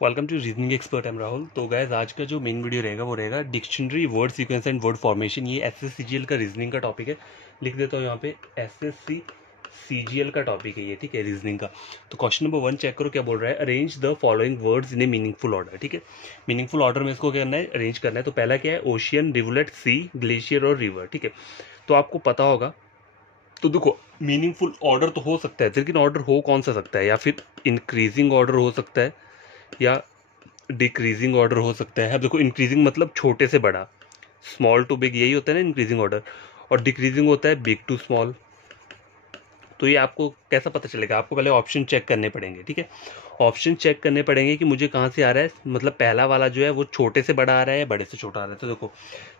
Welcome to reasoning expert. Am Rahul. तो guys आज का जो मेन वीडियो रहेगा वो रहेगा dictionary word sequence and word formation. ये एसएससीजीएल का रीजनिंग का टॉपिक है। लिख देता हूँ यहाँ पे एसएससीजीएल का टॉपिक है ये, ठीक है, रीजनिंग का। तो क्वेश्चन नंबर 1 चेक करो क्या बोल रहा है। Arrange the following words in A meaningful order. ठीक है, मीनिंगफुल ऑर्डर में इसको क्या करना है, अरेंज करना है। तो पहला क्या है, ओशियन, रिवुलेट, सी, ग्लेशियर और रिवर। ठीक है, तो आपको पता होगा। तो देखो मीनिंगफुल ऑर्डर तो हो सकता है, लेकिन ऑर्डर हो कौन सा सकता है, या फिर इंक्रीजिंग ऑर्डर हो सकता है या डिक्रीजिंग ऑर्डर हो सकता है। अब देखो इंक्रीजिंग मतलब छोटे से बड़ा, स्मॉल टू बिग, यही होता है ना इंक्रीजिंग ऑर्डर। और डिक्रीजिंग होता है बिग टू स्मॉल। तो ये आपको कैसा पता चलेगा, आपको पहले ऑप्शन चेक करने पड़ेंगे। ठीक है, ऑप्शन चेक करने पड़ेंगे कि मुझे कहाँ से आ रहा है, मतलब पहला वाला जो है वो छोटे से बड़ा आ रहा है या बड़े से छोटा आ रहा है। तो देखो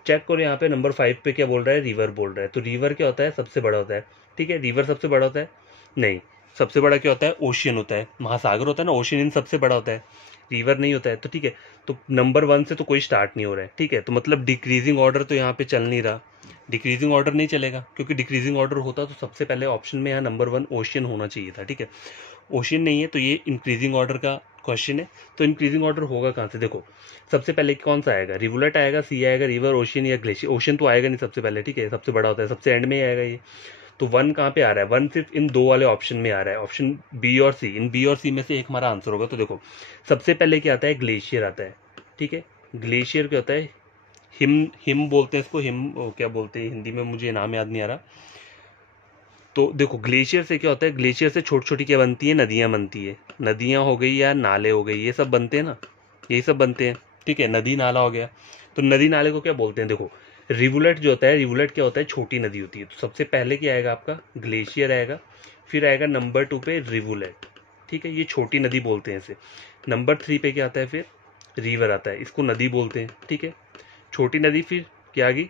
चेक करो यहाँ पे नंबर 5 पे क्या बोल रहा है, रिवर बोल रहा है। तो रिवर क्या होता है, सबसे बड़ा होता है। ठीक है, रिवर सबसे बड़ा होता है नहीं, सबसे बड़ा क्या होता है, ओशियन होता है, महासागर होता है ना, ओशियन इन सबसे बड़ा होता है, रिवर नहीं होता है। तो ठीक है, तो नंबर 1 से तो कोई स्टार्ट नहीं हो रहा है। ठीक है, तो मतलब डिक्रीजिंग ऑर्डर तो यहाँ पे चल नहीं रहा, डिक्रीजिंग ऑर्डर नहीं चलेगा, क्योंकि डिक्रीजिंग ऑर्डर होता तो सबसे पहले ऑप्शन में यहाँ नंबर 1 ओशियन होना चाहिए था। ठीक है, ओशियन नहीं है तो ये इंक्रीजिंग ऑर्डर का क्वेश्चन है। तो इंक्रीजिंग ऑर्डर होगा कहाँ से, देखो सबसे पहले कौन सा आएगा, रिवुलेट आएगा, सी आएगा, रिवर, ओशियन या ग्लेशियर। ओशियन तो आएगा नहीं सबसे पहले, ठीक है, सबसे बड़ा होता है, सबसे एंड में ही आएगा ये। तो 1 कहाँ पे आ रहा है, 1 सिर्फ इन दो वाले ऑप्शन में आ रहा है, ऑप्शन बी और सी। इन बी और सी में से एक हमारा आंसर होगा। तो देखो सबसे पहले क्या आता है, ग्लेशियर आता है। ठीक है, ग्लेशियर क्या होता है, हिम हिम बोलते हैं इसको, हिम क्या बोलते हैं हिंदी में, मुझे नाम याद नहीं आ रहा। तो देखो ग्लेशियर से क्या होता है, ग्लेशियर से छोटी छोटी क्या बनती है, नदियां बनती है। नदियां हो गई या नाले हो गए, ये सब बनते हैं ना, यही सब बनते हैं। ठीक है, नदी नाला हो गया। तो नदी नाले को क्या बोलते हैं, देखो रिवुलेट जो होता है, रिवुलेट क्या होता है, छोटी नदी होती है। तो सबसे पहले क्या आएगा आपका, ग्लेशियर आएगा, फिर आएगा नंबर 2 पे रिवुलेट। ठीक है, ये छोटी नदी बोलते हैं इसे। नंबर 3 पे क्या आता है, फिर रिवर आता है, इसको नदी बोलते हैं। ठीक है, छोटी नदी, फिर क्या आ गई,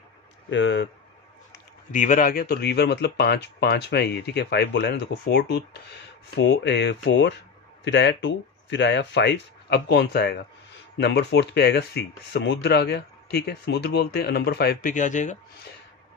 रिवर आ गया। तो रिवर मतलब पाँच में है ये। ठीक है, 5 बोला है ना, देखो 4 फिर आया 2, फिर आया 5। अब कौन सा आएगा, नंबर 4 पे आएगा सी, समुद्र आ गया। ठीक है, समुद्र बोलते हैं। नंबर 5 पे क्या आ जाएगा,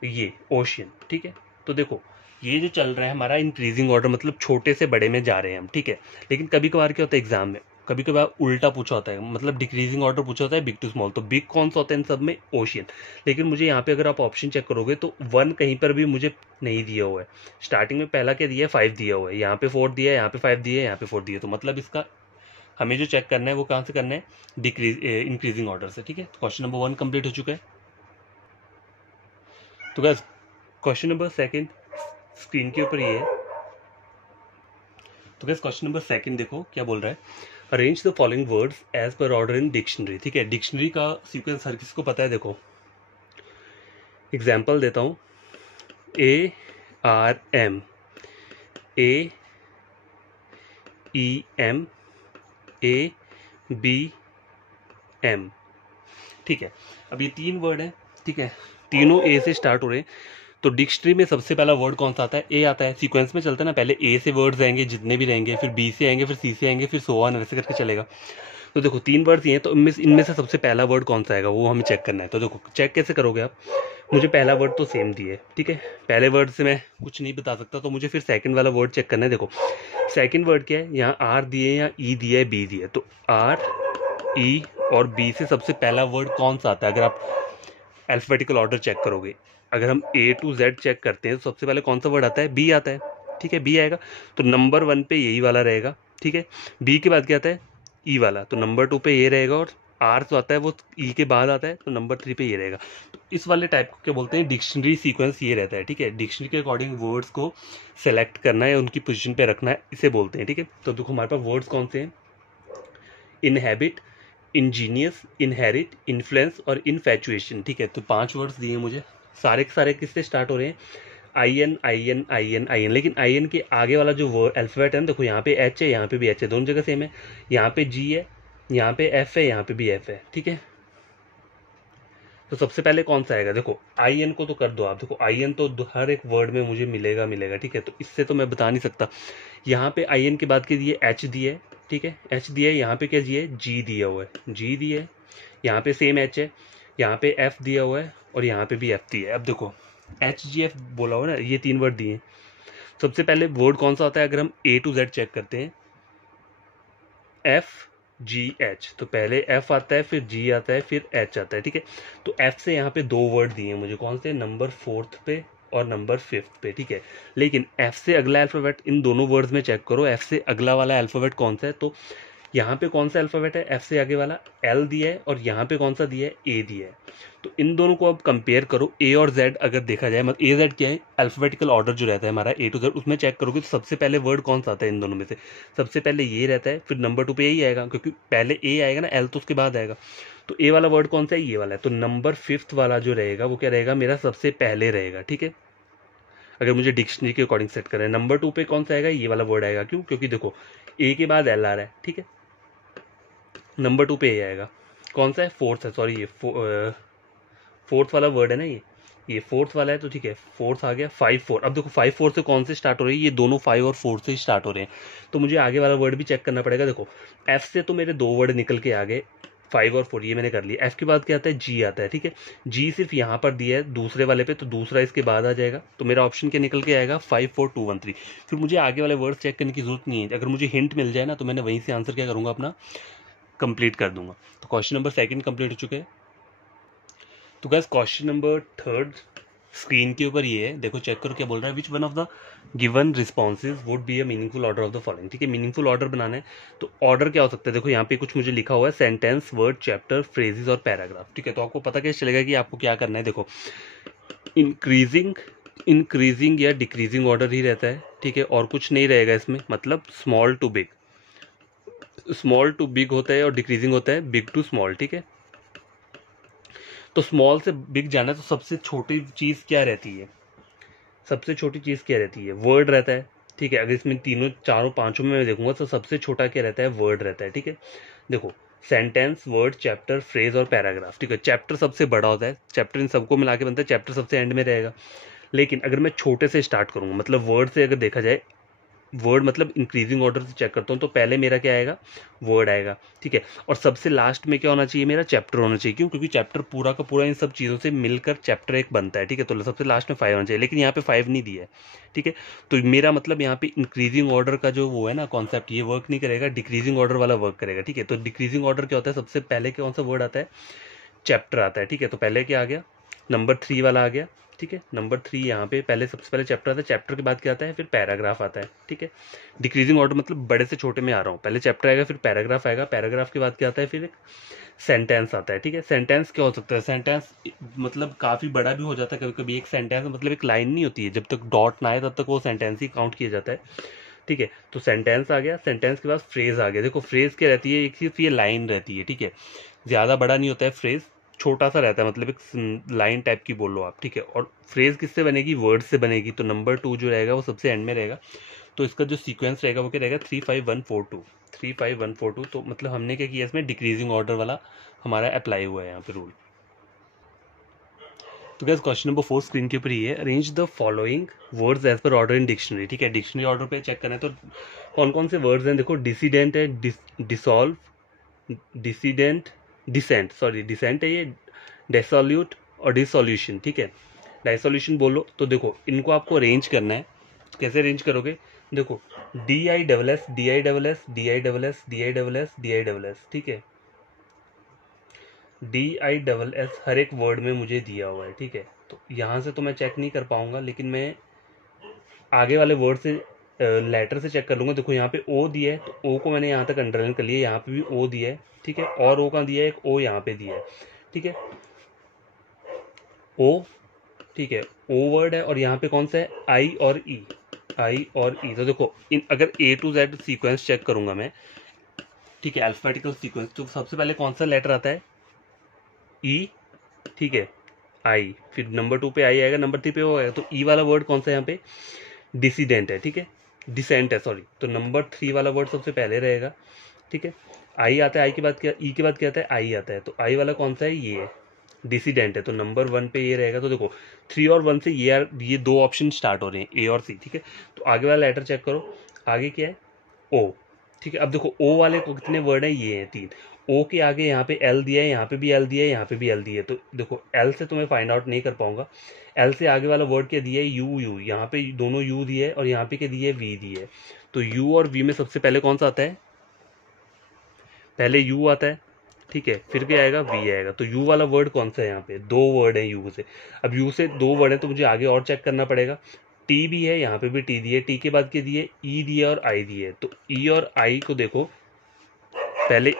ये ओशियन। ठीक है, तो देखो ये जो चल रहा है हमारा इंक्रीजिंग ऑर्डर, मतलब छोटे से बड़े में जा रहे हैं हम। ठीक है, लेकिन कभी कभार क्या होता है एग्जाम में, कभी कभार उल्टा पूछा होता है, मतलब डिक्रीजिंग ऑर्डर पूछा होता है बिग टू स्मॉल। तो बिग कौन सा होता है इन सब में, ओशियन। लेकिन मुझे यहाँ पे अगर आप ऑप्शन चेक करोगे तो 1 कहीं पर भी मुझे नहीं दिया हुआ है। स्टार्टिंग में पहला क्या दिया है, 5 दिया हुआ है, यहाँ पे 4 दिया है, यहाँ पे 5 दिया है, यहाँ पे 4 दिया है। तो मतलब इसका हमें जो चेक करना है वो कहाँ से करना है, इंक्रीजिंग ऑर्डर से। ठीक है, क्वेश्चन नंबर 1 कंप्लीट हो चुका है। तो गाइस क्वेश्चन नंबर 2 स्क्रीन के ऊपर ये है। तो गाइस क्वेश्चन नंबर 2 देखो क्या बोल रहा है, arrange the following words as per order in dictionary. ठीक है, डिक्शनरी का सीक्वेंस हर किसी को पता है। देखो एग्जाम्पल देता हूँ, ARM, AEM, ABM। ठीक है, अब ये 3 वर्ड है। ठीक है, तीनों ए से स्टार्ट हो रहे हैं। तो डिक्शनरी में सबसे पहला वर्ड कौन सा आता है, ए आता है। सीक्वेंस में चलता है ना, पहले ए से वर्ड्स आएंगे जितने भी रहेंगे, फिर बी से आएंगे, फिर सी से आएंगे, फिर सो ऑन, ऐसे करके चलेगा। तो देखो 3 वर्ड्स ये हैं, तो इनमें से सबसे पहला वर्ड कौन सा आएगा वो हमें चेक करना है। तो देखो चेक कैसे करोगे आप, मुझे पहला वर्ड तो सेम दिए। ठीक है, पहले वर्ड से मैं कुछ नहीं बता सकता, तो मुझे फिर सेकंड वाला वर्ड चेक करना है। देखो सेकंड वर्ड क्या है, यहाँ आर दिए या ई दिया है, बी दिया है। तो आर, ई और बी से सबसे पहला वर्ड कौन सा आता है, अगर आप अल्फाबेटिकल ऑर्डर चेक करोगे, अगर हम ए टू जेड चेक करते हैं तो सबसे पहले कौन सा वर्ड आता है, बी आता है। ठीक है, बी आएगा, तो नंबर 1 पे यही वाला रहेगा। ठीक है, बी के बाद क्या आता है, ई वाला, तो नंबर 2 पे ये रहेगा। और आर जो आता है वो ई के बाद आता है, तो नंबर 3 पे ये रहेगा। तो इस वाले टाइप को क्या बोलते हैं, डिक्शनरी सीक्वेंस ये रहता है। ठीक है, डिक्शनरी के अकॉर्डिंग वर्ड्स को सेलेक्ट करना है, उनकी पोजीशन पे रखना है, इसे बोलते हैं। ठीक है, तो देखो हमारे पास वर्ड्स कौन से हैं, इनहेबिट, इंजीनियस, इनहेरिट, इन्फ्लुएंस और इनफैचुएशन। ठीक है, तो 5 वर्ड्स दिए मुझे, सारे के सारे किससे स्टार्ट हो रहे हैं, I N I N I N I N. लेकिन आई एन के आगे वाला जो वर्ड अल्फाबेट है ना, देखो यहाँ पे एच है, यहाँ पे भी एच है, दोनों जगह सेम है। यहाँ पे जी है, यहाँ पे एफ है, यहाँ पे भी एफ है। ठीक है, तो सबसे पहले कौन सा आएगा, देखो आई एन को तो कर दो आप। देखो आई एन तो हर एक वर्ड में मुझे मिलेगा मिलेगा। ठीक है, तो इससे तो मैं बता नहीं सकता। यहाँ पे आई एन के बाद के दिए एच दिए। ठीक है, एच दिया है, यहाँ पे क्या दिया है, जी दिया हुआ है, जी दिया है, यहाँ पे सेम एच है, यहाँ पे एफ दिया हुआ है और यहाँ पे भी एफ दिया है। अब देखो एच जी एफ बोला हुआ ना, ये 3 वर्ड दिए हैं। सबसे पहले वर्ड कौन सा होता है, अगर हम ए टू जेड चेक करते हैं, एफ GH, तो पहले F आता है, फिर G आता है, फिर H आता है, ठीक है। तो F से यहाँ पे 2 वर्ड दिए हैं मुझे, कौन से, नंबर 4th पे और नंबर 5th पे, ठीक है। लेकिन F से अगला अल्फ़ाबेट, इन दोनों वर्ड्स में चेक करो F से अगला वाला अल्फ़ाबेट कौन सा है। तो यहाँ पे कौन सा अल्फ़ाबेट है, F से आगे वाला L दिया है, और यहाँ पे कौन सा दिया है, A दिया है। तो इन दोनों को अब कंपेयर करो, A और Z अगर देखा जाए, मतलब A Z क्या है, अल्फ़ाबेटिकल ऑर्डर जो रहता है हमारा A to Z, उसमें चेक करोगे तो सबसे पहले वर्ड कौन सा आता है इन दोनों में से, सबसे पहले ये रहता है, फिर नंबर 2 पे यही आएगा, क्योंकि पहले A आएगा ना, L तो उसके बाद आएगा। तो A वाला वर्ड कौन सा है, ये वाला है। तो नंबर 5th वाला जो रहेगा वो क्या रहेगा, मेरा सबसे पहले रहेगा, ठीक है। अगर मुझे डिक्शनरी के अकॉर्डिंग सेट करना है, नंबर 2 पे कौन सा आएगा, ये वाला वर्ड आएगा, क्यों, क्योंकि देखो A के बाद L आ रहा है, ठीक है। नंबर 2 पे ये आएगा, कौन सा है, 4th है, सॉरी ये 4th वाला वर्ड है ना, ये 4th वाला है, तो ठीक है 4th आ गया। 5 4, अब देखो 5 4 से कौन से स्टार्ट हो रही है, ये दोनों 5 और 4 से स्टार्ट हो रहे हैं। तो मुझे आगे वाला वर्ड भी चेक करना पड़ेगा। देखो F से तो मेरे 2 वर्ड निकल के आ गए, 5 और 4, ये मैंने कर लिया। F के बाद क्या आता है, G आता है, ठीक है। G सिर्फ यहाँ पर दिया है दूसरे वाले पे, तो दूसरा इसके बाद आ जाएगा। तो मेरा ऑप्शन क्या निकल के आएगा, 5 4 2 1 3। फिर मुझे आगे वाले वर्ड चेक करने की जरूरत नहीं है, अगर मुझे हिंट मिल जाए ना तो मैंने वहीं से आंसर क्या करूँगा, अपना कंप्लीट कर दूंगा। तो क्वेश्चन नंबर 2 कंप्लीट हो चुके हैं। तो गैस क्वेश्चन नंबर 3 स्क्रीन के ऊपर ये है, देखो चेक करो क्या बोल रहा है, which one of the given responses would be a meaningful order of the following, ठीक है। मीनिंगफुल ऑर्डर बनाना है, तो ऑर्डर क्या हो सकता है, देखो यहाँ पे कुछ मुझे लिखा हुआ है, सेंटेंस, वर्ड, चैप्टर, फ्रेजेस और पैराग्राफ, ठीक है। तो आपको पता कैसे चलेगा कि आपको क्या करना है, देखो इंक्रीजिंग या डिक्रीजिंग ऑर्डर ही रहता है, ठीक है, और कुछ नहीं रहेगा इसमें, मतलब स्मॉल टू बिग होता है और डिक्रीजिंग होता है बिग टू स्मॉल, ठीक है। तो स्मॉल से बिग जाना है, तो सबसे छोटी चीज़ क्या रहती है, सबसे छोटी चीज़ क्या रहती है, वर्ड रहता है, ठीक है। अगर इसमें तीनों चारों पांचों में मैं देखूंगा तो सबसे छोटा क्या रहता है, वर्ड रहता है, ठीक है। देखो सेंटेंस, वर्ड, चैप्टर, फ्रेज और पैराग्राफ, ठीक है। चैप्टर सबसे बड़ा होता है, चैप्टर इन सबको मिला के बनता है, चैप्टर सबसे एंड में रहेगा। लेकिन अगर मैं छोटे से स्टार्ट करूंगा, मतलब वर्ड से अगर देखा जाए, वर्ड मतलब इंक्रीजिंग ऑर्डर से चेक करता हूँ, तो पहले मेरा क्या आएगा, वर्ड आएगा, ठीक है। और सबसे लास्ट में क्या होना चाहिए, मेरा चैप्टर होना चाहिए, क्यों, क्योंकि चैप्टर पूरा का पूरा इन सब चीज़ों से मिलकर चैप्टर एक बनता है, ठीक है। तो सबसे लास्ट में 5 होना चाहिए, लेकिन यहाँ पे 5 नहीं दिया है, ठीक है। तो मेरा मतलब यहाँ पे इंक्रीजिंग ऑर्डर का जो वो है ना कॉन्सेप्ट, ये वर्क नहीं करेगा, डिक्रीजिंग ऑर्डर वाला वर्क करेगा, ठीक है। तो डिक्रीजिंग ऑर्डर क्या होता है, सबसे पहले कौन सा वर्ड आता है, चैप्टर आता है, ठीक है। तो पहले क्या आ गया, नंबर 3 वाला आ गया, ठीक है। नंबर 3 यहाँ पे पहले, सबसे पहले चैप्टर आता है, चैप्टर के बाद क्या आता है, फिर पैराग्राफ आता है, ठीक है। डिक्रीजिंग ऑर्डर मतलब बड़े से छोटे में आ रहा हूँ, पहले चैप्टर आएगा, फिर पैराग्राफ आएगा, पैराग्राफ के बाद क्या आता है, फिर एक सेंटेंस आता है, ठीक है। सेंटेंस क्या हो सकता है, सेंटेंस मतलब काफ़ी बड़ा भी हो जाता है कभी कभी। एक सेंटेंस मतलब एक लाइन नहीं होती है, जब तक डॉट ना आए तब तक वो सेंटेंस ही काउंट किया जाता है, ठीक है। तो सेंटेंस आ गया, सेंटेंस के बाद फ्रेज आ गया। देखो फ्रेज क्या रहती है, एक सिर्फ ये लाइन रहती है, ठीक है। ज़्यादा बड़ा नहीं होता है फ्रेज, छोटा सा रहता है, मतलब एक लाइन टाइप की बोल लो आप, ठीक है। और फ्रेज किससे बनेगी, वर्ड से बनेगी। तो नंबर 2 जो रहेगा वो सबसे एंड में रहेगा। तो इसका जो सीक्वेंस रहेगा वो क्या रहेगा, 3 5 1 4 2, 3 5 1 4 2। तो मतलब हमने क्या किया, इसमें डिक्रीजिंग ऑर्डर वाला हमारा अप्लाई हुआ है यहाँ पे रूल। तो गैस क्वेश्चन नंबर 4 स्क्रीन के ऊपर ही है, arrange the following words as per order in dictionary, ठीक है। डिक्शनरी ऑर्डर पे चेक करना है, तो कौन कौन से वर्ड्स हैं, देखो डिसीडेंट है, dissolve, decedent, descent, sorry descent है ये, डेसोल्यूट और डिसोल्यूशन, ठीक है। डाइसोल्यूशन बोलो, तो देखो इनको आपको अरेंज करना है। कैसे अरेंज करोगे, देखो DISS DISS DISS DISS DISS, ठीक है। DISS हर एक वर्ड में मुझे दिया हुआ है, ठीक है। तो यहाँ से तो मैं चेक नहीं कर पाऊंगा, लेकिन मैं आगे वाले वर्ड से लेटर से चेक कर लूंगा। देखो यहाँ पे ओ दिया है, तो ओ को मैंने यहाँ तक अंडरलाइन कर लिया, यहाँ पे भी ओ दिया है, ठीक है। और ओ का दिया है, एक ओ यहाँ पे दिया है, ठीक है। ओ, ठीक है, ओ वर्ड है, और यहाँ पे कौन सा है, आई और ई, आई और ई। तो देखो इन अगर A to Z sequence check करूंगा मैं, ठीक है, अल्फाबेटिकल सीक्वेंस, तो सबसे पहले कौन सा लेटर आता है, ई, ठीक है, आई, फिर नंबर 2 पे आई आएगा, नंबर 3 पे ओ आएगा। तो ई वाला वर्ड कौन सा है यहाँ पे, डिसीडेंट है, ठीक है, डिसेंट है, सॉरी। तो नंबर 3 वाला वर्ड सबसे पहले रहेगा, ठीक है। आई आता है, आई के बाद क्या, ई के बाद क्या आता है, आई आता है। तो आई वाला कौन सा है, ये है, डिसीडेंट है। तो नंबर 1 पे ये रहेगा। तो देखो 3 और 1 से ये 2 ऑप्शन स्टार्ट हो रहे हैं, ए और सी, ठीक है। तो आगे वाला लेटर चेक करो, आगे क्या है, ओ, ठीक है। अब देखो ओ वाले को कितने वर्ड है, ये हैं 3। ओ के आगे यहाँ पे एल दिया है, यहाँ पे भी एल दिया है, यहाँ पे भी एल दिया है। तो देखो एल से तो मैं फाइंड आउट नहीं कर पाऊंगा। एल से आगे वाला वर्ड क्या दिया है, यू, यहाँ पे दोनों यू दिए है, और यहाँ पे क्या दिया है, वी दिए है। तो यू और वी में सबसे पहले कौन सा आता है, पहले यू आता है, ठीक है, फिर क्या आएगा, वी आएगा। तो यू वाला वर्ड कौन सा है, यहाँ पे दो वर्ड है यू से। अब यू से दो वर्ड है तो मुझे आगे और चेक करना पड़ेगा। टी भी है, यहाँ पे भी टी दिए, टी के बाद क्या दिए, ई दिए और आई दिए। तो ई और आई को देखो, पहले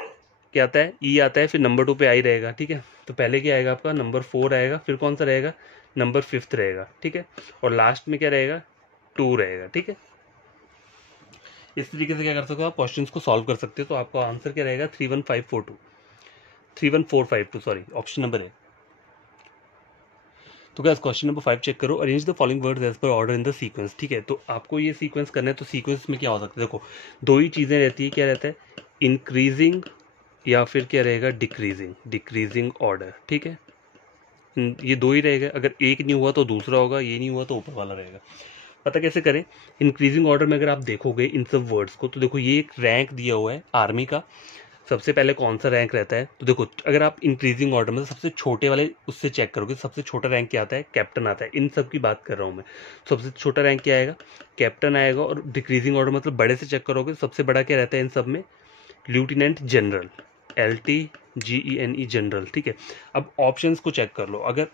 क्या आता है, ई आता है, फिर नंबर 2 पे आई रहेगा, ठीक है। तो पहले क्या आएगा आपका, नंबर 4 आएगा, फिर कौन सा रहेगा, नंबर 5 रहेगा, ठीक है। और लास्ट में क्या रहेगा, 2 रहेगा, ठीक है। इस तरीके से क्या कर सकते हो आप, क्वेश्चंस को सॉल्व कर सकते हो। तो आपका आंसर क्या रहेगा, 31542, 31452, सॉरी, ऑप्शन नंबर है। तो क्या क्वेश्चन नंबर 5 चेक करो, arrange the following words as per order in the sequence, ठीक है। तो आपको ये सीक्वेंस करना है। तो सीक्वेंस में क्या हो सकता है, देखो दो ही चीज़ें रहती है, क्या रहता है, इंक्रीजिंग या फिर क्या रहेगा, डिक्रीजिंग ऑर्डर, ठीक है। ये दो ही रहेगा, अगर एक नहीं हुआ तो दूसरा होगा, ये नहीं हुआ तो ऊपर वाला रहेगा। पता कैसे करें, इंक्रीजिंग ऑर्डर में अगर आप देखोगे इन सब वर्ड्स को, तो देखो ये एक रैंक दिया हुआ है आर्मी का, सबसे पहले कौन सा रैंक रहता है। तो देखो अगर आप इंक्रीजिंग ऑर्डर में सबसे छोटे वाले उससे चेक करोगे, सबसे छोटा रैंक क्या आता है, कैप्टन आता है। इन सब की बात कर रहा हूँ मैं। सबसे छोटा रैंक क्या आएगा, कैप्टन आएगा। और डिक्रीजिंग ऑर्डर मतलब बड़े से चेक करोगे, सबसे बड़ा क्या रहता है इन सब में, ल्यूटिनेंट जनरल, LTGENE जनरल, ठीक है। अब ऑप्शंस को चेक कर लो, अगर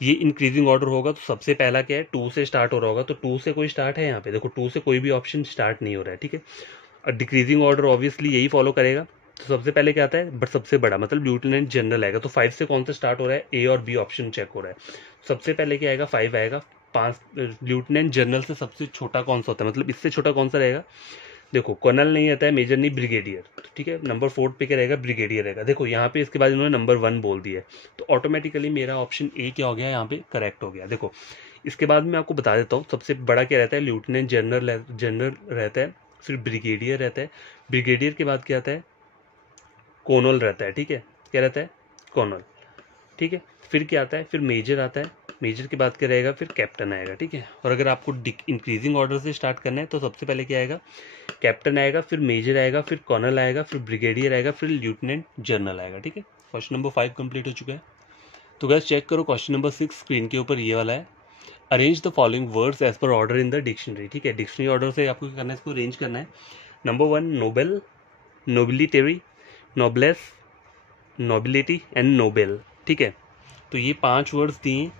ये इंक्रीजिंग ऑर्डर होगा तो सबसे पहला क्या है, 2 से स्टार्ट हो रहा होगा। तो 2 से कोई स्टार्ट है यहाँ पे, देखो 2 से कोई भी ऑप्शन स्टार्ट नहीं हो रहा है, ठीक है। और डिक्रीजिंग ऑर्डर ऑब्वियसली यही फॉलो करेगा। तो सबसे पहले क्या आता है, बट सबसे बड़ा मतलब ल्यूटिनेंट जनरल आएगा। तो 5 से कौन सा स्टार्ट हो रहा है, ए और बी ऑप्शन चेक हो रहा है। सबसे पहले क्या आएगा, 5 आएगा। 5 ल्यूटिनेंट जनरल से सबसे छोटा कौन सा होता है, मतलब इससे छोटा कौन सा रहेगा, देखो कर्नल नहीं आता है, मेजर नहीं, ब्रिगेडियर, ठीक है। नंबर 4 पे क्या रहेगा, ब्रिगेडियर रहेगा। देखो यहाँ पे इसके बाद इन्होंने नंबर 1 बोल दिया है, तो ऑटोमेटिकली मेरा ऑप्शन ए क्या हो गया, यहाँ पे करेक्ट हो गया। देखो इसके बाद मैं आपको बता देता हूँ, सबसे बड़ा क्या रहता है, ल्यूटिनेंट जनरल रहता है, फिर ब्रिगेडियर रहता है। ब्रिगेडियर के बाद क्या आता है, कोनल रहता है, ठीक है। क्या रहता है, कोनल, ठीक है। फिर क्या आता है, फिर मेजर आता है। मेजर के बाद क्या रहेगा, फिर कैप्टन आएगा, ठीक है। और अगर आपको इंक्रीजिंग ऑर्डर से स्टार्ट करना है तो सबसे पहले क्या आएगा, कैप्टन आएगा, फिर मेजर आएगा, फिर कर्नल आएगा, फिर ब्रिगेडियर आएगा, फिर ल्यूटिनेंट जनरल आएगा, ठीक है। क्वेश्चन नंबर 5 कंप्लीट हो चुका है। तो गैस चेक करो, क्वेश्चन नंबर 6 स्क्रीन के ऊपर ये वाला है, arrange the following words as per order in the dictionary, ठीक है। डिक्शनरी ऑर्डर से आपको क्या करना है, इसको अरेंज करना है। Number 1 noble, nobiliary, noblesse, nobility and noble, ठीक है। तो ये 5 वर्ड्स दिए,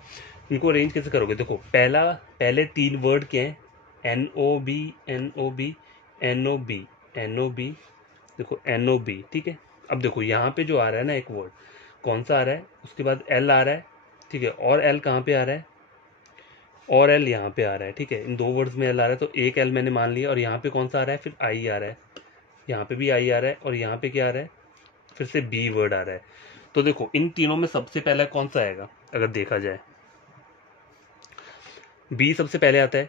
इनको अरेंज कैसे करोगे, देखो पहले 3 वर्ड क्या है, NOB, NOB, NOB, NOB, देखो NOB, ठीक है। अब देखो यहाँ पे जो आ रहा है ना एक वर्ड, कौन सा आ रहा है, उसके बाद L आ रहा है, ठीक है। और L कहाँ पे आ रहा है, और L यहाँ पे आ रहा है, ठीक है। इन 2 वर्ड्स में L आ रहा है, तो एक L मैंने मान लिया। और यहाँ पे कौन सा आ रहा है, फिर I आ रहा है, यहाँ पे भी I आ रहा है, और यहाँ पे क्या आ रहा है, फिर से B वर्ड आ रहा है। तो देखो इन तीनों में सबसे पहला कौन सा आएगा, अगर देखा जाए बी सबसे पहले आता है,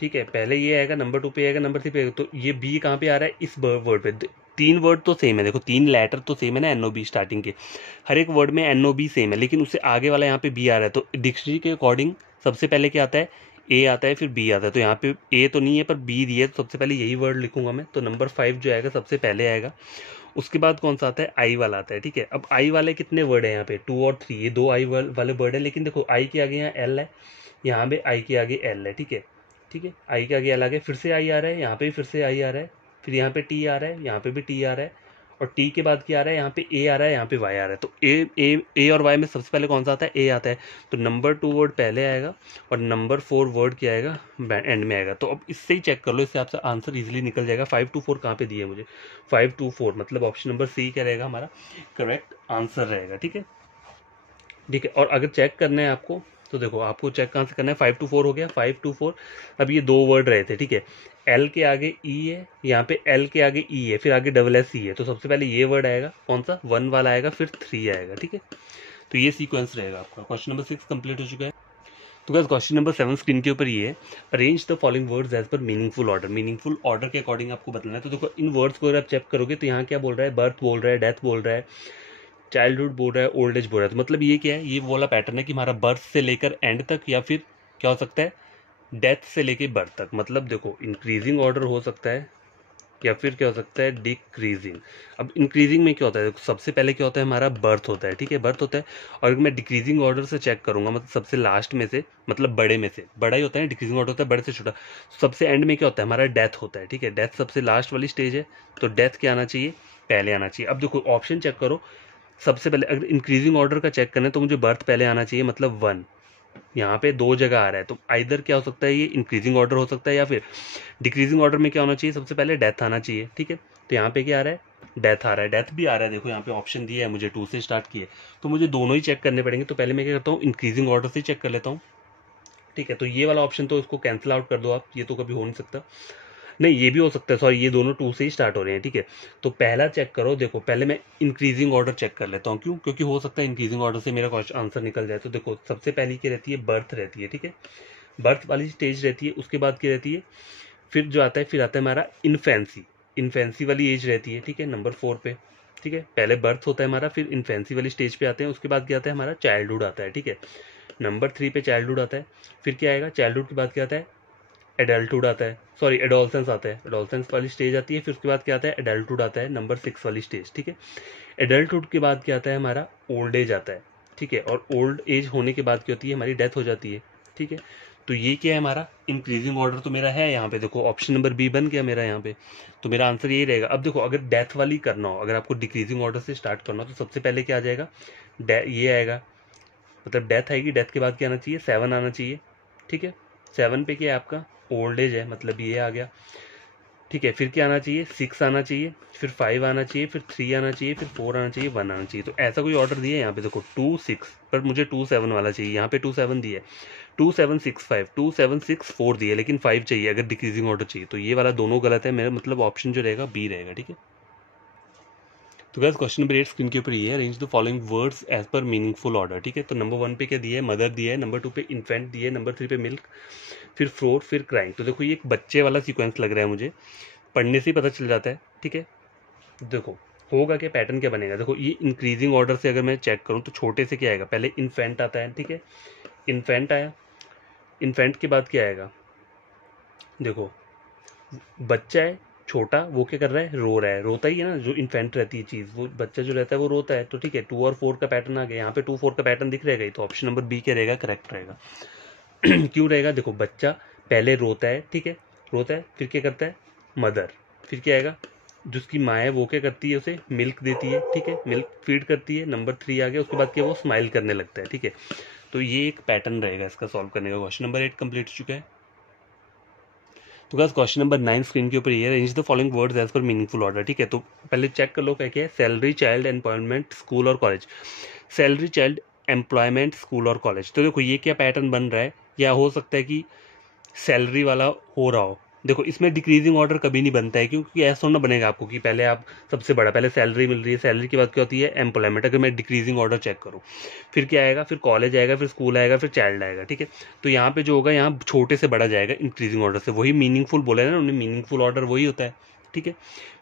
ठीक है। पहले ये आएगा, नंबर 2 पे आएगा, नंबर 3 पे आएगा। तो ये बी कहाँ पे आ रहा है, इस वर्ड पे। 3 वर्ड तो सेम है, देखो 3 लेटर तो सेम है ना, NOB स्टार्टिंग के, हर एक वर्ड में NOB सेम है, लेकिन उससे आगे वाला यहाँ पे बी आ रहा है। तो डिक्शनरी के अकॉर्डिंग सबसे पहले क्या आता है, ए आता है, फिर बी आता है। तो यहाँ पे ए तो नहीं है पर बी दिया है, तो सबसे पहले यही वर्ड लिखूंगा मैं। तो नंबर 5 जो आएगा सबसे पहले आएगा। उसके बाद कौन सा आता है, आई वाला आता है, ठीक है। अब आई वाले कितने वर्ड है यहाँ पे, 2 और 3, ये 2 आई वाले वर्ड है। लेकिन देखो आई के आगे यहाँ एल है, यहाँ पे आई के आगे एल है, ठीक है, ठीक है। आई के आगे एल आ गया, फिर से आई आ रहा है, यहाँ पे फिर से आई आ रहा है, फिर यहाँ पे टी आ रहा है, यहाँ पे भी टी आ रहा है, और टी के बाद क्या आ रहा है, यहाँ पे ए आ रहा है, यहाँ पे वाई आ रहा है। तो ए और वाई में सबसे पहले कौन सा आता है, ए आता है। तो नंबर 2 वर्ड पहले आएगा, और नंबर 4 वर्ड क्या आएगा, एंड में आएगा। तो अब इससे ही चेक कर लो, इससे आपसे आंसर इजीली निकल जाएगा। 5 to 4 कहाँ पे दिए मुझे, 5 to 4, मतलब ऑप्शन नंबर सी क्या रहेगा, हमारा करेक्ट आंसर रहेगा, ठीक है, ठीक है। और अगर चेक करना है आपको, तो देखो आपको चेक कहाँ से करना है, 5 to 4 हो गया, 5 to 4। अब ये 2 वर्ड रहे थे, ठीक है। एल के आगे ई है, यहाँ पे एल के आगे ई है, फिर आगे SSE है। तो सबसे पहले ये वर्ड आएगा, कौन सा, 1 वाला आएगा, फिर 3 आएगा, ठीक है। तो ये सीक्वेंस रहेगा आपका। क्वेश्चन नंबर 6 कंप्लीट हो चुका है। तो गाइस क्वेश्चन नंबर 7 स्क्रीन के ऊपर ये है, arrange the following words as per meaningful order. Meaningful order के अकॉर्डिंग आपको बताना है। तो देखो इन वर्ड्स को अगर आप चेक करोगे, तो यहाँ क्या बोल रहा है, बर्थ बोल रहा है, डेथ बोल रहा है, चाइल्डहुड बोल रहा है, ओल्ड एज बोल रहा है। तो मतलब ये क्या है, ये वाला पैटर्न है कि हमारा बर्थ से लेकर एंड तक, या फिर क्या हो सकता है, डेथ से लेकर बर्थ तक। मतलब देखो इंक्रीजिंग ऑर्डर हो सकता है, या फिर क्या हो सकता है डिक्रीजिंग। अब इंक्रीजिंग में क्या होता है, सबसे पहले क्या होता है हमारा बर्थ होता है, ठीक है, बर्थ होता है। और अगर मैं डिक्रीजिंग ऑर्डर से चेक करूंगा, मतलब सबसे लास्ट में से, मतलब बड़े में से, बड़ा ही होता है, डिक्रीजिंग ऑर्डर होता है बड़े से छोटा। सबसे एंड में क्या होता है हमारा डेथ होता है, ठीक है, डेथ सबसे लास्ट वाली स्टेज है, तो डेथ क्या आना चाहिए, पहले आना चाहिए। अब देखो ऑप्शन चेक करो, सबसे पहले अगर इंक्रीजिंग ऑर्डर का चेक करना है तो मुझे बर्थ पहले आना चाहिए, मतलब 1। यहाँ पे 2 जगह आ रहा है, तो आइदर क्या हो सकता है, ये इंक्रीजिंग ऑर्डर हो सकता है, या फिर डिक्रीजिंग ऑर्डर में क्या होना चाहिए, सबसे पहले डेथ आना चाहिए, ठीक है। तो यहाँ पे क्या आ रहा है, डेथ आ रहा है, डेथ भी आ रहा है। देखो यहाँ पे ऑप्शन दिया है मुझे 2 से स्टार्ट किए, तो मुझे दोनों ही चेक करने पड़ेंगे। तो पहले मैं क्या करता हूँ, इंक्रीजिंग ऑर्डर से चेक कर लेता हूँ, ठीक है। तो ये वाला ऑप्शन तो इसको कैंसिल आउट कर दो आप, ये तो कभी हो नहीं सकता। नहीं, ये भी हो सकता है, सॉरी, ये दोनों 2 से ही स्टार्ट हो रहे हैं, ठीक है। तो पहला चेक करो, देखो पहले मैं इंक्रीजिंग ऑर्डर चेक कर लेता हूँ, क्यों, क्योंकि हो सकता है इंक्रीजिंग ऑर्डर से मेरा आंसर निकल जाए। तो देखो सबसे पहली क्या रहती है, बर्थ रहती है, ठीक है, बर्थ वाली स्टेज रहती है। उसके बाद क्या रहती है, फिर जो आता है, फिर आता है हमारा इन्फेंसी, इन्फेंसी वाली एज रहती है, ठीक है, नंबर 4 पे, ठीक है। पहले बर्थ होता है हमारा, फिर इन्फेंसी वाली स्टेज पे आते हैं, उसके बाद क्या आता है हमारा चाइल्डहुड आता है, ठीक है, नंबर 3 पे चाइल्डहुड आता है। फिर क्या आएगा, चाइल्डहुड के बाद क्या आता है, एडल्टहुड आता है, सॉरी एडोलसेंस आता है, एडोलसेंस वाली स्टेज आती है। फिर उसके बाद क्या आता है, एडल्टहुड आता है, नंबर 6 वाली स्टेज, ठीक है। एडल्टहुड के बाद क्या आता है हमारा, ओल्ड एज आता है, ठीक है। और ओल्ड एज होने के बाद क्या होती है, हमारी डेथ हो जाती है, ठीक है। तो ये क्या है हमारा इंक्रीजिंग ऑर्डर, तो मेरा है यहाँ पे, देखो ऑप्शन नंबर बी बन गया मेरा यहाँ पे। तो मेरा आंसर यही रहेगा। अब देखो अगर डेथ वाली करना हो, अगर आपको डिक्रीजिंग ऑर्डर से स्टार्ट करना हो, तो सबसे पहले क्या आ जाएगा, ये आएगा, मतलब डेथ आएगी, डेथ के बाद क्या आना चाहिए, 7 आना चाहिए, ठीक है। 7 पे क्या है आपका, ओल्ड एज है, मतलब ये आ गया, ठीक है। फिर क्या आना चाहिए, 6 आना चाहिए, फिर 5 आना चाहिए, फिर 3 आना चाहिए, फिर 4 आना चाहिए, 1 आना चाहिए। तो ऐसा कोई ऑर्डर दिया है यहाँ पे, देखो 2 6, पर मुझे 2 7 वाला चाहिए, यहाँ पे 2 7 दिया है, 2 7 6 5, 2 7 6 4 दिया, लेकिन 5 चाहिए अगर डिक्रीजिंग ऑर्डर चाहिए। तो ये वाला दोनों गलत है मेरा, मतलब ऑप्शन जो रहेगा बी रहेगा, ठीक है। तो गाइस क्वेश्चन नंबर 8 स्क्रीन के ऊपर ये है, arrange the following words as per meaningful order, ठीक है। तो नंबर 1 पे क्या दिया है, मदर दिया है, नंबर 2 पे इन्फेंट दिया है, नंबर 3 पे मिल्क, फिर फ्लोर, फिर क्राइंग। तो देखो ये एक बच्चे वाला सीक्वेंस लग रहा है मुझे, पढ़ने से ही पता चल जाता है, ठीक है। देखो होगा क्या, पैटर्न क्या बनेगा, देखो ये इंक्रीजिंग ऑर्डर से अगर मैं चेक करूँ तो छोटे से क्या आएगा, पहले इन्फेंट आता है, ठीक है, इन्फेंट आया, इन्फेंट के बाद क्या आएगा, देखो बच्चा है छोटा, वो क्या कर रहा है, रो रहा है, रोता ही है ना, जो इन्फेंट रहती है चीज़, वो बच्चा जो रहता है वो रोता है। तो ठीक है, 2 और 4 का पैटर्न आ गया, यहाँ पे 2 4 का पैटर्न दिख रहेगा, तो ऑप्शन नंबर बी क्या रहेगा, करेक्ट रहेगा। क्यों रहेगा, देखो बच्चा पहले रोता है, ठीक है, रोता है, फिर क्या करता है, मदर, फिर क्या आएगा, जिसकी माँ है वो क्या करती है, उसे मिल्क देती है, ठीक है, मिल्क फीड करती है, नंबर 3 आ गया। उसके बाद क्या, वो स्माइल करने लगता है, ठीक है। तो ये एक पैटर्न रहेगा इसका सॉल्व करने का। क्वेश्चन नंबर 8 कंप्लीट हो चुका है। तो गाइस क्वेश्चन नंबर 9 स्क्रीन के ऊपर ये है, arrange the following words as per meaningful order, ठीक है। तो पहले चेक कर लो क्या क्या है, सैलरी, चाइल्ड, एम्प्लॉयमेंट, स्कूल और college. Salary, child, employment, school और कॉलेज। तो देखो ये क्या पैटर्न बन रहा है, या हो सकता है कि सैलरी वाला हो रहा हो। देखो इसमें डिक्रीजिंग ऑर्डर कभी नहीं बनता है, क्योंकि ऐसा ना बनेगा आपको कि पहले आप सबसे बड़ा, पहले सैलरी मिल रही है, सैलरी के बाद क्या होती है, एम्प्लॉयमेंट। अगर मैं डिक्रीजिंग ऑर्डर चेक करूँ, फिर क्या आएगा, फिर कॉलेज आएगा, फिर स्कूल आएगा, फिर चाइल्ड आएगा, ठीक है। तो यहाँ पे जो होगा, यहाँ छोटे से बड़ा जाएगा इंक्रीजिंग ऑर्डर से, वही मीनिंगफुल बोला है ना उन्हें, मीनिंगफुल ऑर्डर वही होता है, ठीक है,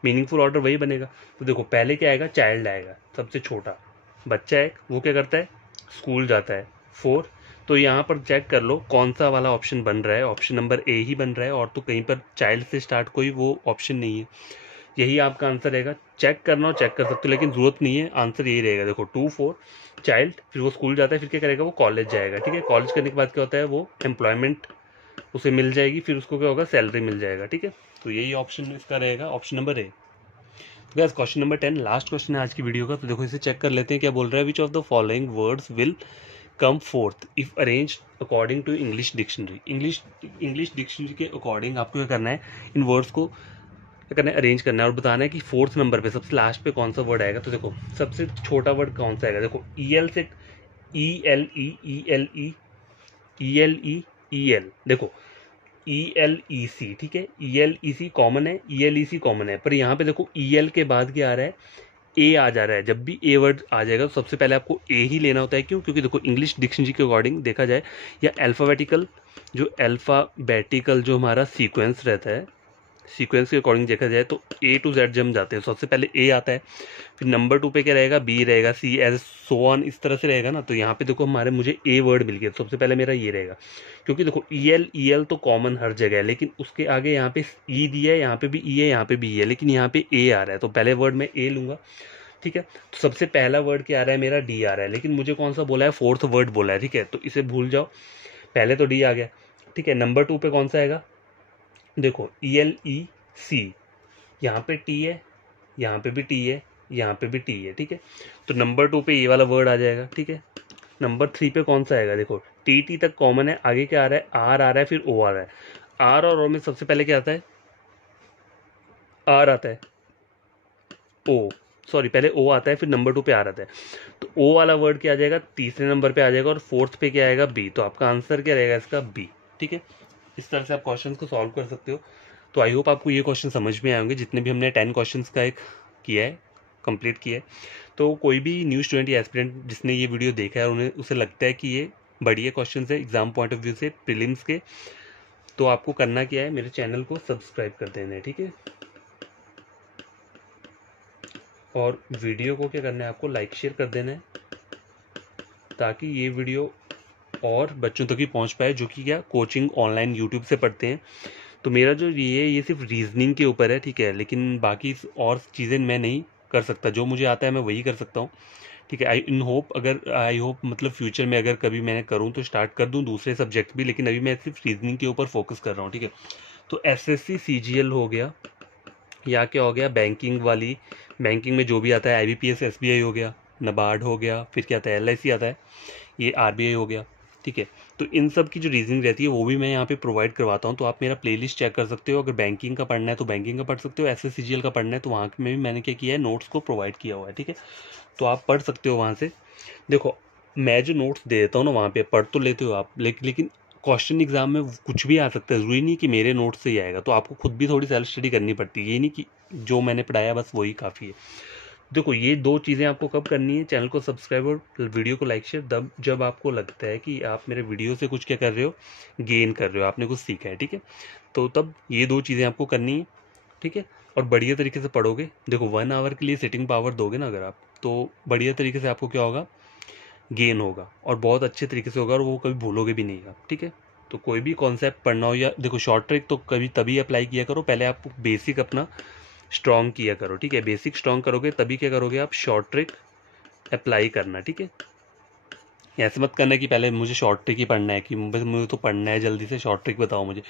मीनिंगफुल ऑर्डर वही बनेगा। तो देखो पहले क्या आएगा, चाइल्ड आएगा, सबसे छोटा बच्चा है, वो क्या करता है, स्कूल जाता है, 4। तो यहाँ पर चेक कर लो कौन सा वाला ऑप्शन बन रहा है, ऑप्शन नंबर ए ही बन रहा है, और तो कहीं पर चाइल्ड से स्टार्ट कोई वो ऑप्शन नहीं है, यही आपका आंसर रहेगा। चेक करना हो चेक कर सकते हो, लेकिन जरूरत नहीं है, आंसर यही रहेगा। देखो 2 4 चाइल्ड, फिर वो स्कूल जाता है, फिर क्या करेगा, वो कॉलेज जाएगा, ठीक है। कॉलेज करने के बाद क्या होता है, वो एम्प्लॉयमेंट उसे मिल जाएगी, फिर उसको क्या होगा, सैलरी मिल जाएगा, ठीक है। तो यही ऑप्शन इसका रहेगा, ऑप्शन नंबर ए। बस क्वेश्चन नंबर 10 लास्ट क्वेश्चन है आज की वीडियो का। तो देखो इसे चेक कर लेते हैं क्या बोल रहा है, which of the following words will come fourth if arrange according to English dictionary. English dictionary के अकॉर्डिंग आपको क्या करना है, इन वर्ड्स को क्या करना है, अरेंज करना है, और बताना है कि 4th नंबर पे सबसे लास्ट पे कौन सा वर्ड आएगा। तो देखो सबसे छोटा वर्ड कौन सा आएगा, देखो ई एल से, E L E, E L E, E L E, E L, देखो ई एल ई सी, ठीक है, ई एल ई सी कॉमन है, ई एल ई सी कॉमन है, पर यहाँ पे देखो ई एल के बाद क्या आ रहा है, ए आ जा रहा है। जब भी ए वर्ड आ जाएगा तो सबसे पहले आपको ए ही लेना होता है, क्यों, क्योंकि देखो इंग्लिश डिक्शनरी के अकॉर्डिंग देखा जाए, या अल्फ़ाबेटिकल जो हमारा सीक्वेंस रहता है, सीक्वेंस के अकॉर्डिंग देखा जाए तो ए टू जेड जब हम जाते हैं, सबसे पहले ए आता है, फिर नंबर 2 पे क्या रहेगा, बी रहेगा, सी एज सो ऑन, इस तरह से रहेगा ना। तो यहाँ पे देखो हमारे मुझे ए वर्ड मिल गया, सबसे पहले मेरा ये रहेगा, क्योंकि देखो ई एल तो कॉमन हर जगह है, लेकिन उसके आगे यहाँ पे ई दिया है, यहाँ पे भी ई है, यहाँ पे भी ई है, लेकिन यहाँ पे ए आ रहा है, तो पहले वर्ड में ए लूंगा। ठीक है, तो सबसे पहला वर्ड क्या आ रहा है मेरा, डी आ रहा है, लेकिन मुझे कौन सा बोला है, फोर्थ वर्ड बोला है। ठीक है, तो इसे भूल जाओ, पहले तो डी आ गया। ठीक है, नंबर 2 पे कौन सा आएगा, देखो ई एल ई सी, यहाँ पे टी है, यहाँ पे भी टी है, यहाँ पे भी टी है। ठीक है, तो नंबर 2 पे ये वाला वर्ड आ जाएगा। ठीक है, नंबर 3 पे कौन सा आएगा, देखो टी टी तक कॉमन है, आगे क्या आ रहा है, आर आ रहा है, फिर ओ आ रहा है। आर और ओ में सबसे पहले क्या आता है, आर आता है, ओ सॉरी पहले ओ आता है, फिर नंबर 2 पे आर आता है, तो ओ वाला वर्ड क्या आ जाएगा, तीसरे नंबर पे आ जाएगा, और फोर्थ पे क्या आएगा, बी। तो आपका आंसर क्या रहेगा इसका, बी। ठीक है, इस तरह से आप क्वेश्चन को सॉल्व कर सकते हो। तो आई होप आपको ये क्वेश्चन समझ में आए होंगे, जितने भी हमने 10 क्वेश्चंस का एक किया है, कंप्लीट किया है। तो कोई भी न्यू स्टूडेंट या एस्पिरेंट जिसने ये वीडियो देखा है और उन्हें उसे लगता है कि ये बढ़िया क्वेश्चन है एग्जाम पॉइंट ऑफ व्यू से, प्रीलिम्स के, तो आपको करना क्या है, मेरे चैनल को सब्सक्राइब कर देना है। ठीक है, और वीडियो को क्या करना है, आपको लाइक शेयर कर देना है, ताकि ये वीडियो और बच्चों तक ही पहुंच पाए जो कि क्या कोचिंग ऑनलाइन यूट्यूब से पढ़ते हैं। तो मेरा जो ये है ये सिर्फ रीजनिंग के ऊपर है। ठीक है, लेकिन बाकी और चीज़ें मैं नहीं कर सकता, जो मुझे आता है मैं वही कर सकता हूँ। ठीक है, आई होप मतलब फ्यूचर में अगर कभी मैंने करूँ तो स्टार्ट कर दूँ दूसरे सब्जेक्ट भी, लेकिन अभी मैं सिर्फ रीजनिंग के ऊपर फोकस कर रहा हूँ। ठीक है, तो एसएससी सीजीएल हो गया, या क्या हो गया, बैंकिंग वाली, बैंकिंग में जो भी आता है, आईबीपीएस एसबीआई हो गया, नाबार्ड हो गया, फिर क्या आता है, एलआईसी आता है, ये आरबीआई हो गया। ठीक है, तो इन सब की जो रीजनिंग रहती है वो भी मैं यहाँ पे प्रोवाइड करवाता हूँ, तो आप मेरा प्लेलिस्ट चेक कर सकते हो। अगर बैंकिंग का पढ़ना है तो बैंकिंग का पढ़ सकते हो, एसएससीजीएल का पढ़ना है तो वहाँ में भी मैंने क्या किया है, नोट्स को प्रोवाइड किया हुआ है। ठीक है, तो आप पढ़ सकते हो वहाँ से। देखो मैं जो नोट्स दे देता हूँ ना, वहाँ पे पढ़ तो लेते हो आप, लेकिन क्वेश्चन एग्जाम में कुछ भी आ सकता है, ज़रूरी नहीं कि मेरे नोट्स से ही आएगा, तो आपको खुद भी थोड़ी सेल्फ स्टडी करनी पड़ती है, ये नहीं कि जो मैंने पढ़ाया बस वही काफ़ी है। देखो ये दो चीज़ें आपको कब करनी है, चैनल को सब्सक्राइब और वीडियो को लाइक शेयर, तब जब आपको लगता है कि आप मेरे वीडियो से कुछ क्या कर रहे हो, गेन कर रहे हो, आपने कुछ सीखा है। ठीक है, तो तब ये दो चीज़ें आपको करनी है। ठीक है, और बढ़िया तरीके से पढ़ोगे, देखो 1 आवर के लिए सिटिंग पावर दोगे ना अगर आप, तो बढ़िया तरीके से आपको क्या होगा, गेन होगा, और बहुत अच्छे तरीके से होगा, और वो कभी भूलोगे भी नहीं आप। ठीक है, तो कोई भी कॉन्सेप्ट पढ़ना हो, या देखो शॉर्ट ट्रिक तो कभी तभी अप्लाई किया करो, पहले आप बेसिक अपना स्ट्रॉन्ग किया करो। ठीक है, बेसिक स्ट्रॉन्ग करोगे तभी क्या करोगे आप, शॉर्ट ट्रिक अप्लाई करना। ठीक है, ऐसे मत करना कि पहले मुझे शॉर्ट ट्रिक ही पढ़ना है, कि मुझे तो पढ़ना है जल्दी से, शॉर्ट ट्रिक बताओ मुझे,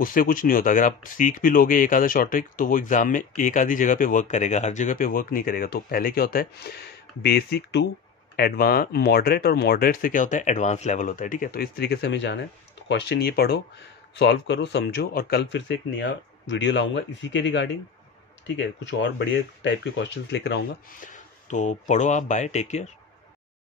उससे कुछ नहीं होता। अगर आप सीख भी लोगे एक आधा शॉर्ट ट्रिक, तो वो एग्जाम में एक आधी जगह पे वर्क करेगा, हर जगह पे वर्क नहीं करेगा। तो पहले क्या होता है, बेसिक टू एडवांस, मॉडरेट, और मॉडरेट से क्या होता है, एडवांस लेवल होता है। ठीक है, तो इस तरीके से हमें जाना है। तो क्वेश्चन ये पढ़ो, सॉल्व करो, समझो, और कल फिर से एक नया वीडियो लाऊंगा इसी के रिगार्डिंग। ठीक है, कुछ और बढ़िया टाइप के क्वेश्चंस लेकर आऊँगा। तो पढ़ो आप, बाय, टेक केयर।